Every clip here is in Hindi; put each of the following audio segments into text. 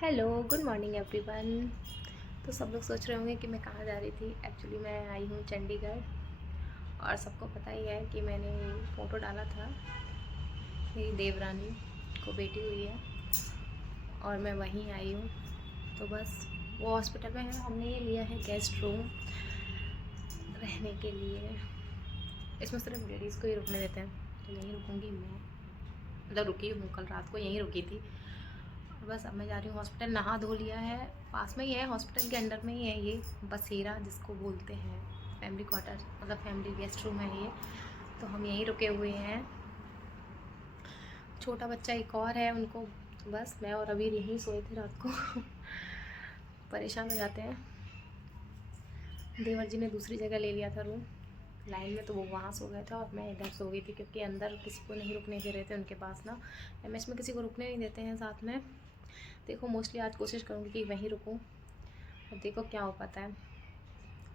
Hello, good morning everyone. तो सब लोग सोच रहे होंगे कि मैं कहाँ जा रही थी। एक्चुअली मैं आई हूँ चंडीगढ़। और सबको पता ही है कि मैंने फ़ोटो डाला था, मेरी देवरानी को बेटी हुई है और मैं वहीं आई हूँ। तो बस वो हॉस्पिटल में है, हमने ये लिया है गेस्ट रूम रहने के लिए। इसमें सिर्फ लेडीज़ को ही रुकने देते हैं, तो यहीं रुकूँगी मैं। मतलब रुकी हूँ, कल रात को यहीं रुकी थी। बस अब मैं जा रही हूँ हॉस्पिटल। नहा धो लिया है, पास में ही है, हॉस्पिटल के अंडर में ही है ये बसेरा जिसको बोलते हैं। फैमिली क्वार्टर मतलब फैमिली गेस्ट रूम है ये। तो हम यहीं रुके हुए हैं। छोटा बच्चा एक और है उनको। बस मैं और अभी यहीं सोए थे रात को। परेशान हो जाते हैं। देवर जी ने दूसरी जगह ले लिया था रूम लाइन में, तो वो वहाँ सो गए थे और मैं इधर सो गई थी, क्योंकि अंदर किसी को नहीं रुकने दे रहे थे उनके पास ना। एमएच में किसी को रुकने नहीं देते हैं साथ में। देखो मोस्टली आज कोशिश करूँगी कि वहीं रुकूँ, अब देखो क्या हो पाता है।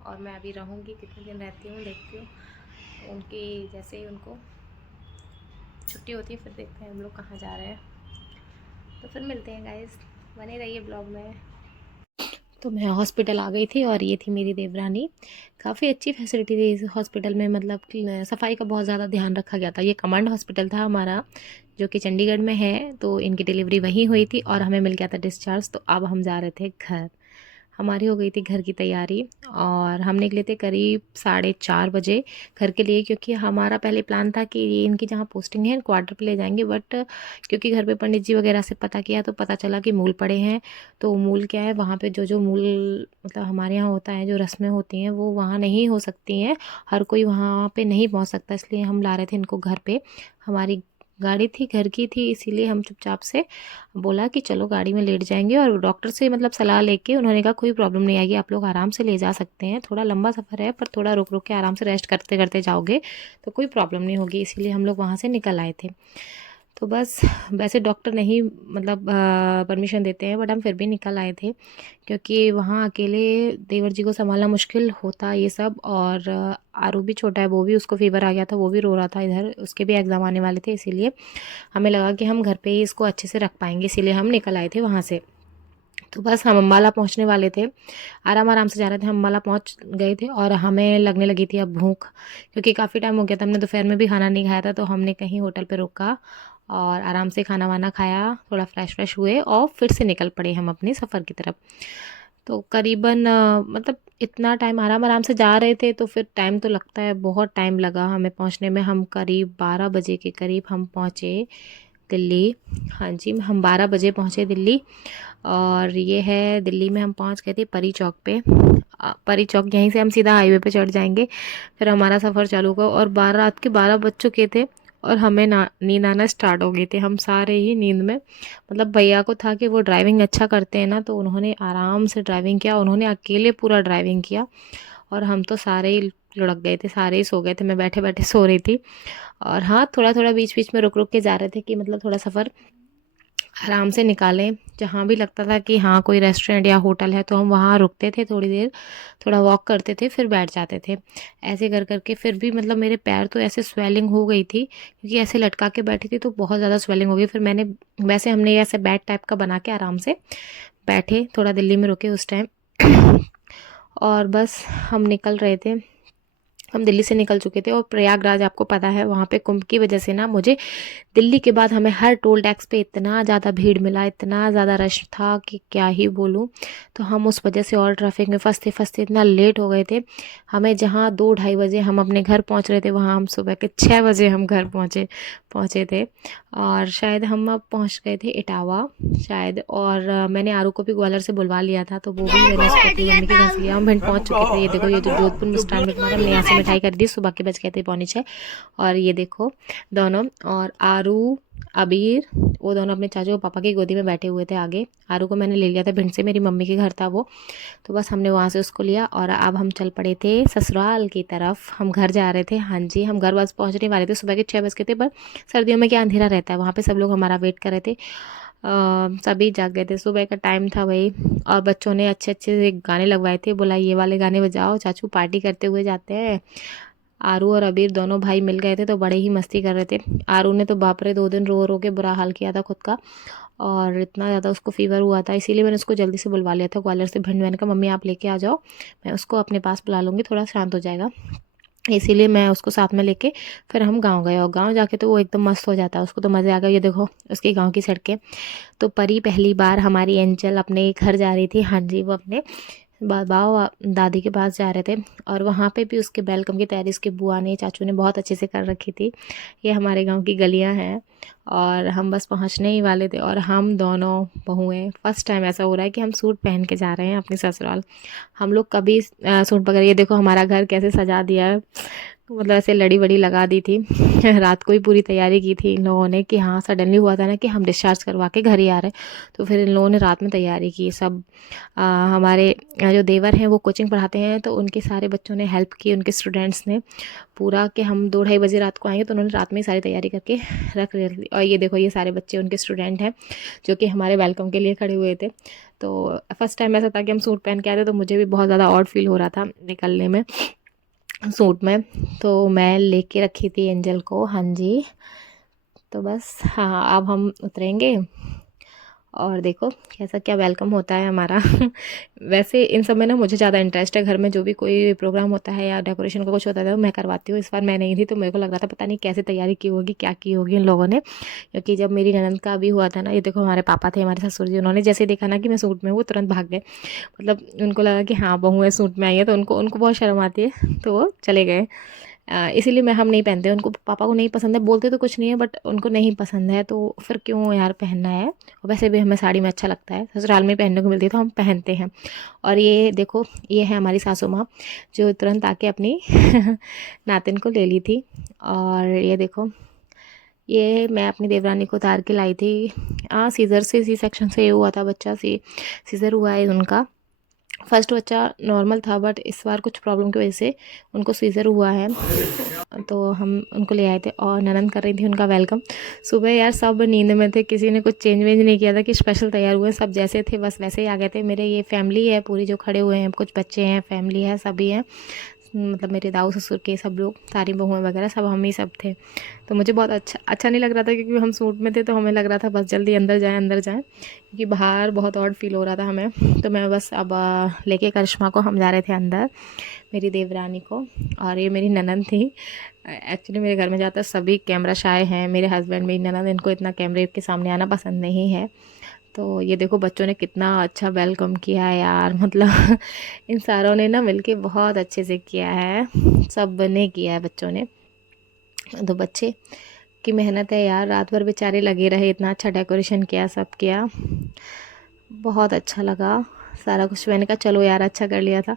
और मैं अभी रहूँगी, कितने दिन रहती हूँ देखती हूँ। उनकी जैसे ही उनको छुट्टी होती है फिर देखते हैं हम लोग कहाँ जा रहे हैं। तो फिर मिलते हैं गाइस, बने रहिए ब्लॉग में। तो मैं हॉस्पिटल आ गई थी और ये थी मेरी देवरानी। काफ़ी अच्छी फैसिलिटी थी इस हॉस्पिटल में, मतलब सफाई का बहुत ज़्यादा ध्यान रखा गया था। ये कमांड हॉस्पिटल था हमारा, जो कि चंडीगढ़ में है। तो इनकी डिलीवरी वहीं हुई थी और हमें मिल गया था डिस्चार्ज। तो अब हम जा रहे थे घर। हमारी हो गई थी घर की तैयारी और हम निकले थे करीब 4:30 बजे घर के लिए, क्योंकि हमारा पहले प्लान था कि ये इनकी जहाँ पोस्टिंग है क्वार्टर पे ले जाएंगे। बट क्योंकि घर पे पंडित जी वगैरह से पता किया तो पता चला कि मूल पड़े हैं। तो मूल क्या है, वहाँ पे जो जो मूल मतलब हमारे यहाँ होता है, जो रस्में होती हैं वो वहाँ नहीं हो सकती हैं। हर कोई वहाँ पे नहीं पहुँच सकता, इसलिए हम ला रहे थे इनको घर पे। हमारी गाड़ी थी, घर की थी, इसीलिए हम चुपचाप से बोला कि चलो गाड़ी में लेट जाएंगे। और डॉक्टर से मतलब सलाह लेके उन्होंने कहा कोई प्रॉब्लम नहीं आएगी, आप लोग आराम से ले जा सकते हैं। थोड़ा लंबा सफ़र है पर थोड़ा रुक रुक के आराम से रेस्ट करते करते जाओगे तो कोई प्रॉब्लम नहीं होगी। इसीलिए हम लोग वहाँ से निकल आए थे। तो बस वैसे डॉक्टर नहीं मतलब परमिशन देते हैं, बट हम फिर भी निकल आए थे, क्योंकि वहाँ अकेले देवर जी को संभालना मुश्किल होता ये सब। और आरू भी छोटा है, वो भी, उसको फीवर आ गया था, वो भी रो रहा था इधर, उसके भी एग्ज़ाम आने वाले थे। इसीलिए हमें लगा कि हम घर पे ही इसको अच्छे से रख पाएंगे, इसीलिए हम निकल आए थे वहाँ से। तो बस हम अम्बाला पहुँचने वाले थे, आराम आराम से जा रहे थे। हम अम्बाला पहुँच गए थे और हमें लगने लगी थी अब भूख, क्योंकि काफ़ी टाइम हो गया था, हमने दोपहर में भी खाना नहीं खाया था। तो हमने कहीं होटल पे रुका और आराम से खाना वाना खाया, थोड़ा फ्रेश फ्रेश हुए और फिर से निकल पड़े हम अपने सफ़र की तरफ। तो करीबन मतलब इतना टाइम आराम आराम से जा रहे थे, तो फिर टाइम तो लगता है, बहुत टाइम लगा हमें पहुंचने में। हम करीब 12 बजे के करीब हम पहुंचे दिल्ली। हाँ जी, हम 12 बजे पहुंचे दिल्ली। और ये है दिल्ली में हम पहुंच गए थे परी चौक पे। परी चौक, यहीं से हम सीधा हाईवे पे चढ़ जाएंगे, फिर हमारा सफ़र चालू होगा। और रात के 12 बज चुके थे और हमें नींद आना स्टार्ट हो गई थी। हम सारे ही नींद में, मतलब भैया को था कि वो ड्राइविंग अच्छा करते हैं ना, तो उन्होंने आराम से ड्राइविंग किया, उन्होंने अकेले पूरा ड्राइविंग किया। और हम तो सारे ही लुढ़क गए थे, सारे ही सो गए थे, मैं बैठे बैठे सो रही थी। और हाँ, थोड़ा थोड़ा बीच बीच में रुक रुक के जा रहे थे कि मतलब थोड़ा सफ़र आराम से निकालें। जहाँ भी लगता था कि हाँ कोई रेस्टोरेंट या होटल है तो हम वहाँ रुकते थे थोड़ी देर, थोड़ा वॉक करते थे, फिर बैठ जाते थे। ऐसे कर करके फिर भी मतलब मेरे पैर तो ऐसे स्वेलिंग हो गई थी, क्योंकि ऐसे लटका के बैठी थी तो बहुत ज़्यादा स्वेलिंग हो गई। फिर मैंने, वैसे हमने ऐसे बेड टाइप का बना के आराम से बैठे, थोड़ा दिल्ली में रुके उस टाइम। और बस हम निकल रहे थे, हम दिल्ली से निकल चुके थे। और प्रयागराज आपको पता है, वहाँ पे कुंभ की वजह से ना मुझे दिल्ली के बाद हमें हर टोल टैक्स पे इतना ज़्यादा भीड़ मिला, इतना ज़्यादा रश था कि क्या ही बोलूँ। तो हम उस वजह से और ट्रैफिक में फंसते फंसते इतना लेट हो गए थे। हमें जहाँ 2-2:30 बजे हम अपने घर पहुँच रहे थे, वहाँ हम सुबह के 6 बजे हम घर पहुँचे थे। और शायद हम अब पहुँच गए थे इटावा शायद। और मैंने आरू को भी ग्वालियर से बुलवा लिया था, तो वो भी मैंने उसको अपनी मम्मी के घर से लिया। हम भिंड पहुँच चुके थे। ये देखो, ये जो जोधपुर मिष्ठान में तुम्हारा, हमने यहाँ से मिठाई कर दी, सुबह के बज गए थे 5:45। और ये देखो दोनों, और आरू, अबीर, वो दोनों अपने चाचू और पापा की गोदी में बैठे हुए थे आगे। आरू को मैंने ले लिया था भिंड से, मेरी मम्मी के घर था वो। तो बस हमने वहाँ से उसको लिया और अब हम चल पड़े थे ससुराल की तरफ। हम घर जा रहे थे। हाँ जी, हम घर बस पहुँचने वाले थे, सुबह के 6 बज के थे। पर सर्दियों में क्या अंधेरा रहता है, वहाँ पे सब लोग हमारा वेट कर रहे थे। सभी जाग गए थे, सुबह का टाइम था भाई। और बच्चों ने अच्छे अच्छे से गाने लगवाए थे, बोला ये वाले गाने बजाओ चाचू, पार्टी करते हुए जाते हैं। आरू और अबीर दोनों भाई मिल गए थे तो बड़े ही मस्ती कर रहे थे। आरू ने तो बाप रे 2 दिन रो रो के बुरा हाल किया था खुद का। और इतना ज़्यादा उसको फ़ीवर हुआ था, इसीलिए मैंने उसको जल्दी से बुलवा लिया था ग्वालियर से। भिंड मैंने कहा मम्मी आप लेके आ जाओ, मैं उसको अपने पास बुला लूँगी, थोड़ा शांत हो जाएगा। इसीलिए मैं उसको साथ में लेके फिर हम गाँव गए, और गाँव जाके तो वो एकदम मस्त हो जाता है, उसको तो मज़े आ गए। ये देखो उसकी गाँव की सड़कें। तो परी पहली बार हमारी एंजल अपने घर जा रही थी। हाँ जी, वो अपने बाबा और दादी के पास जा रहे थे, और वहाँ पे भी उसके वेलकम की तैयारी उसके बुआ ने, चाचू ने बहुत अच्छे से कर रखी थी। ये हमारे गांव की गलियां हैं, और हम बस पहुँचने ही वाले थे, और हम दोनों बहुएं फर्स्ट टाइम ऐसा हो रहा है कि हम सूट पहन के जा रहे हैं अपने ससुराल। हम लोग कभी सूट वगैरह, ये देखो हमारा घर कैसे सजा दिया है, मतलब ऐसे लड़ी वड़ी लगा दी थी। रात को ही पूरी तैयारी की थी इन लोगों ने कि हाँ सडनली हुआ था ना कि हम डिस्चार्ज करवा के घर ही आ रहे हैं, तो फिर इन लोगों ने रात में तैयारी की सब। हमारे जो देवर हैं वो कोचिंग पढ़ाते हैं, तो उनके सारे बच्चों ने हेल्प की, उनके स्टूडेंट्स ने पूरा, कि हम 2-2:30 बजे रात को आएंगे, तो उन्होंने रात में ही सारी तैयारी करके रख ली। और ये देखो ये सारे बच्चे उनके स्टूडेंट हैं जो कि हमारे वेलकम के लिए खड़े हुए थे। तो फर्स्ट टाइम ऐसा था कि हम सूट पहन के आए थे, तो मुझे भी बहुत ज़्यादा ऑड फील हो रहा था निकलने में सूट में। तो मैं लेके रखी थी एंजल को। हाँ जी, तो बस हाँ अब हम उतरेंगे, और देखो कैसा क्या वेलकम होता है हमारा। वैसे इन सब में ना मुझे ज़्यादा इंटरेस्ट है, घर में जो भी कोई प्रोग्राम होता है या डेकोरेशन का कुछ होता है तो मैं करवाती हूँ। इस बार मैं नहीं थी, तो मेरे को लग रहा था पता नहीं कैसे तैयारी की होगी, क्या की होगी इन लोगों ने, क्योंकि जब मेरी ननद का भी हुआ था ना, ये देखो हमारे पापा थे, हमारे ससुर जी, उन्होंने जैसे देखा ना कि मैं सूट में, वो तुरंत भाग गए। मतलब उनको लगा कि हाँ बहू है सूट में आई है, तो उनको उनको बहुत शर्म आती है, तो वो चले गए। इसीलिए हम नहीं पहनते, उनको पापा को नहीं पसंद है, बोलते तो कुछ नहीं है बट उनको नहीं पसंद है, तो फिर क्यों यार पहनना है। और वैसे भी हमें साड़ी में अच्छा लगता है, ससुराल में पहनने को मिलती है तो हम पहनते हैं। और ये देखो ये है हमारी सासू माँ, जो तुरंत आके अपनी नातिन को ले ली थी। और ये देखो ये मैं अपनी देवरानी को उतार के लाई थी। सीज़र से, सी सेक्शन से हुआ था बच्चा, सीज़र हुआ है उनका। फर्स्ट बच्चा नॉर्मल था, बट इस बार कुछ प्रॉब्लम की वजह से उनको सीज़र हुआ है, तो हम उनको ले आए थे। और ननद कर रही थी उनका वेलकम। सुबह यार सब नींद में थे, किसी ने कुछ चेंज वेंज नहीं किया था कि स्पेशल तैयार हुए, सब जैसे थे बस वैसे ही आ गए थे। मेरे ये फैमिली है पूरी जो खड़े हुए हैं, कुछ बच्चे हैं, फैमिली है, सभी हैं, मतलब मेरे दाऊ ससुर के सब लोग, सारी बहुएं वगैरह सब हम ही सब थे। तो मुझे बहुत अच्छा नहीं लग रहा था, क्योंकि हम सूट में थे, तो हमें लग रहा था बस जल्दी अंदर जाएं, क्योंकि बाहर बहुत ऑड फील हो रहा था हमें। तो मैं बस अब लेके करिश्मा को हम जा रहे थे अंदर, मेरी देवरानी को। और ये मेरी ननद थी। एक्चुअली मेरे घर में ज़्यादातर सभी कैमरा शाय हैं, मेरे हस्बैंड, मेरी ननद, इनको इतना कैमरे के सामने आना पसंद नहीं है। तो ये देखो बच्चों ने कितना अच्छा वेलकम किया है यार, मतलब इन सारों ने ना मिलके बहुत अच्छे से किया है, सब ने किया है बच्चों ने। तो बच्चे की मेहनत है यार, रात भर बेचारे लगे रहे, इतना अच्छा डेकोरेशन किया, सब किया, बहुत अच्छा लगा सारा कुछ। मैंने कहा चलो यार अच्छा कर लिया था।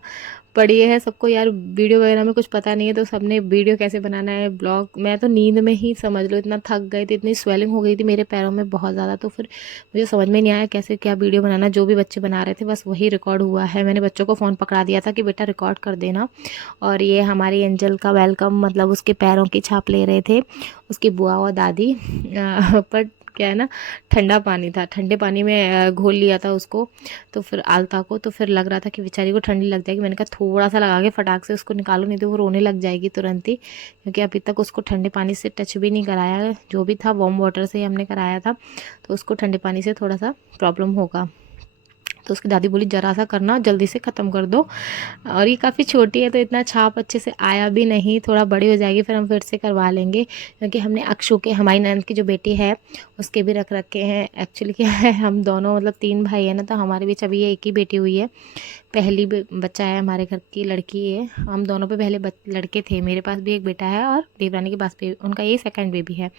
पर ये है सबको यार वीडियो वगैरह में कुछ पता नहीं है, तो सबने वीडियो कैसे बनाना है, ब्लॉग, मैं तो नींद में ही समझ लो इतना थक गई थी, इतनी स्वेलिंग हो गई थी मेरे पैरों में बहुत ज़्यादा। तो फिर मुझे समझ में नहीं आया कैसे क्या वीडियो बनाना, जो भी बच्चे बना रहे थे बस वही रिकॉर्ड हुआ है। मैंने बच्चों को फ़ोन पकड़ा दिया था कि बेटा रिकॉर्ड कर देना। और ये हमारी एंजल का वेलकम, मतलब उसके पैरों की छाप ले रहे थे उसकी बुआ और दादी। पर क्या है ना, ठंडा पानी था, ठंडे पानी में घोल लिया था उसको, तो फिर आलता को, तो फिर लग रहा था कि बेचारी को ठंडी लग जाएगी। मैंने कहा थोड़ा सा लगा के फटाक से उसको निकालो, नहीं तो वो रोने लग जाएगी तुरंत ही, क्योंकि अभी तक उसको ठंडे पानी से टच भी नहीं कराया, जो भी था वार्म वाटर से ही हमने कराया था, तो उसको ठंडे पानी से थोड़ा सा प्रॉब्लम होगा। तो उसकी दादी बोली ज़रा सा करना, जल्दी से ख़त्म कर दो। और ये काफ़ी छोटी है तो इतना छाप अच्छे से आया भी नहीं, थोड़ा बड़ी हो जाएगी फिर हम फिर से करवा लेंगे, क्योंकि हमने अक्षु के, हमारी ननद की जो बेटी है उसके भी रख रखे हैं। एक्चुअली क्या है, हम दोनों मतलब 3 भाई हैं ना, तो हमारे बीच अभी ये एक ही बेटी हुई है, पहली बच्चा है हमारे घर की लड़की है। हम दोनों पे पहले लड़के थे, मेरे पास भी एक बेटा है और देवरानी के पास भी उनका ये सेकंड बेबी है।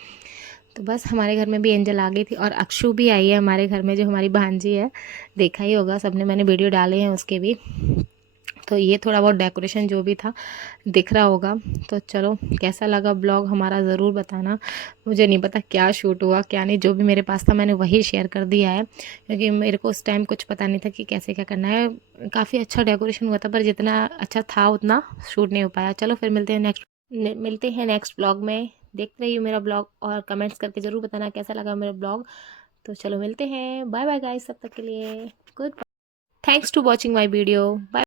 तो बस हमारे घर में भी एंजल आ गई थी, और अक्षु भी आई है हमारे घर में, जो हमारी भांजी है, देखा ही होगा सबने, मैंने वीडियो डाले हैं उसके भी। तो ये थोड़ा बहुत डेकोरेशन जो भी था दिख रहा होगा। तो चलो कैसा लगा ब्लॉग हमारा ज़रूर बताना। मुझे नहीं पता क्या शूट हुआ क्या नहीं, जो भी मेरे पास था मैंने वही शेयर कर दिया है, क्योंकि मेरे को उस टाइम कुछ पता नहीं था कि कैसे क्या करना है। काफ़ी अच्छा डेकोरेशन हुआ था, पर जितना अच्छा था उतना शूट नहीं हो पाया। चलो फिर मिलते हैं नेक्स्ट ब्लॉग में। देखते रहिए मेरा ब्लॉग, और कमेंट्स करके ज़रूर बताना कैसा लगा मेरा ब्लॉग। तो चलो मिलते हैं, बाय बाय गाइस, तब तक के लिए good, thanks to watching my video, bye.